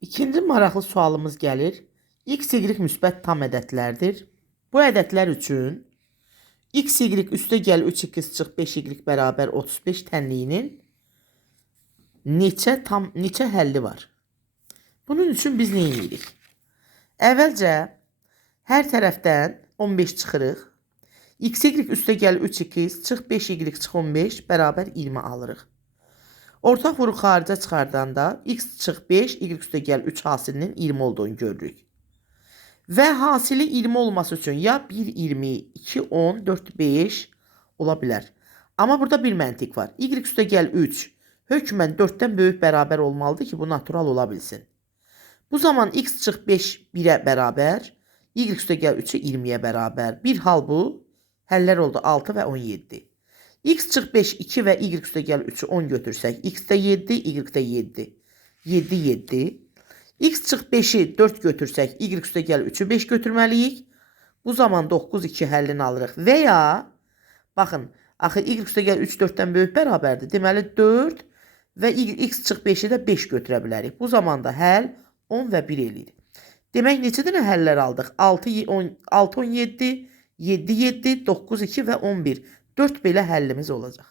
İkinci maraqlı sualımız gəlir. X, Y müsbət tam ədədlərdir. Bu ədədlər üçün X, Y üstə gəl 3x çıx 5y bərabər 35 tənliyinin neçə həlli var? Bunun üçün biz nə edirik? Əvvəlcə hər tərəfdən 15 çıxırıq. X, Y üstə gəl 3x çıx 5y çıx 15 bərabər 20 alırıq. Ortaq vuruq xaricə çıxardanda x çıx 5, y üstə gəl 3 hasilinin 20 olduğunu görürük. Və hasili 20 olması üçün ya 1, 20, 2, 10, 4, 5 ola bilər. Amma burada bir məntiq var. Y üstə gəl 3 hökmən 4-dən böyük bərabər olmalıdır ki, bu natural ola bilsin. Bu zaman x çıx 5 1-ə bərabər, y üstə gəl 3-ü 20-yə bərabər. Bir hal bu, həllər oldu 6 və 17. X çıx 5 2 və y üstə gəl 3-ü 10 götürsək, x də 7, y də 7. 7, 7. X çıx 5-i 4 götürsək, y üstə gəl 3-ü 5 götürməliyik. Bu zaman 9, 2 həllini alırıq. Və ya, baxın, axı y üstə gəl 3 4-dən böyük bərabərdir. Deməli 4 və x çıx 5-i də 5 götürə bilərik. Bu zaman da həll 10 və 1 eləyir. Demək, neçə dənə həllər aldıq? 6, 17, 7, 7, 9, 2 və 11. 4 belə həllimiz olacaq.